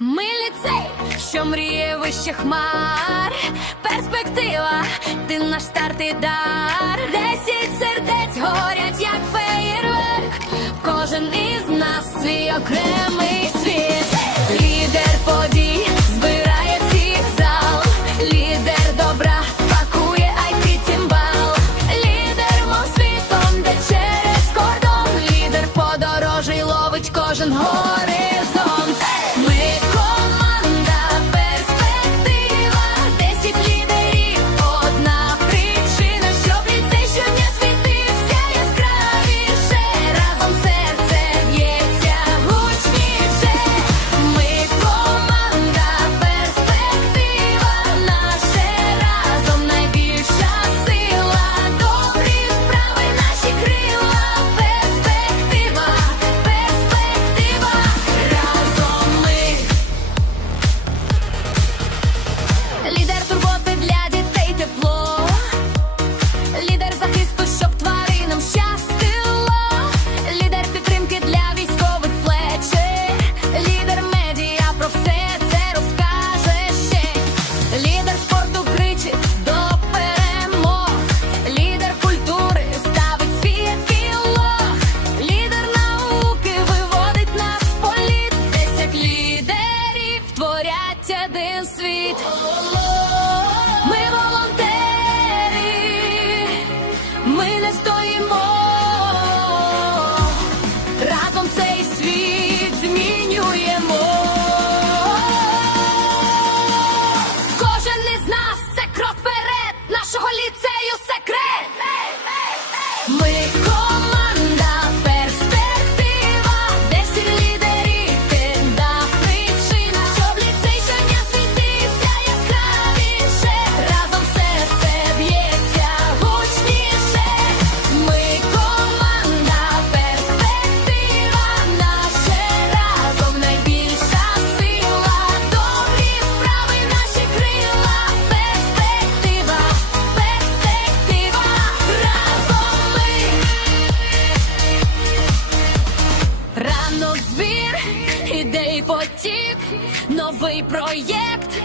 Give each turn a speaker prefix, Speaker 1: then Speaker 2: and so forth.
Speaker 1: Ми ліцей, що мріє вище хмар, перспектива, ти наш старт і дар. Десять сердець горять, як феєрверк. Кожен із нас свій окремий світ. Лідер подій збирає всіх зал, лідер добра пакує айти. Лідер, мов світом, де через кордон. Лідер подорожей ловить кожен гор. Потік, новий проєкт.